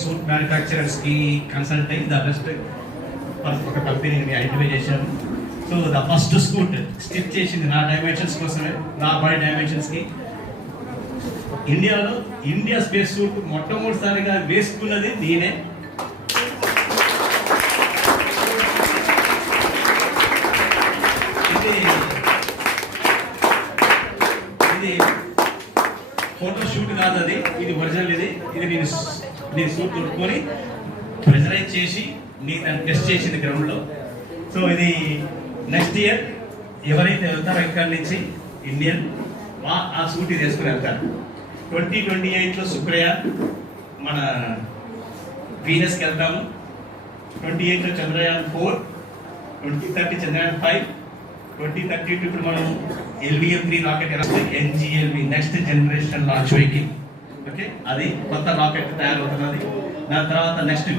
Suit manufacturers కి consult అయ్యి the best ఒక కంపెనీని ఐడెంటిఫై చేశాము. So the first suit stitch చేసింది నా డైమెన్షన్స్ కోసమే, నా బాడీ డైమెన్షన్స్ కి. ఇండియాలో ఇండియా స్పేస్ సూట్ మొట్టమొదటిసారిగా వేసుకున్నది నేనే. ఇది ఫోటో షూట్ కాదు, ఇది ఒరిజినల్. ఇది నేను సూట్ కొట్టుకొని ప్రెజరైజ్ చేసి దాన్ని టెస్ట్ చేసింది గ్రౌండ్లో. సో ఇది నెక్స్ట్ ఇయర్ ఎవరైతే వెళ్తారో ఇక్కడి నుంచి ఇండియన్ ఆ సూట్ ఇది వేసుకుని వెళ్తారు. 2028లో శుక్రయాన్ మన వీనస్కి వెళ్తాము. 28లో చంద్రయాన్ 4, 2030 చంద్రయాన్ 5, 2032 ఇప్పుడు మనం LVM-3 rocket NGLV next generation launch vehicle. Okay, అది కొత్త రాకెట్ తయారవుతున్నది. దాని తర్వాత నెక్స్ట్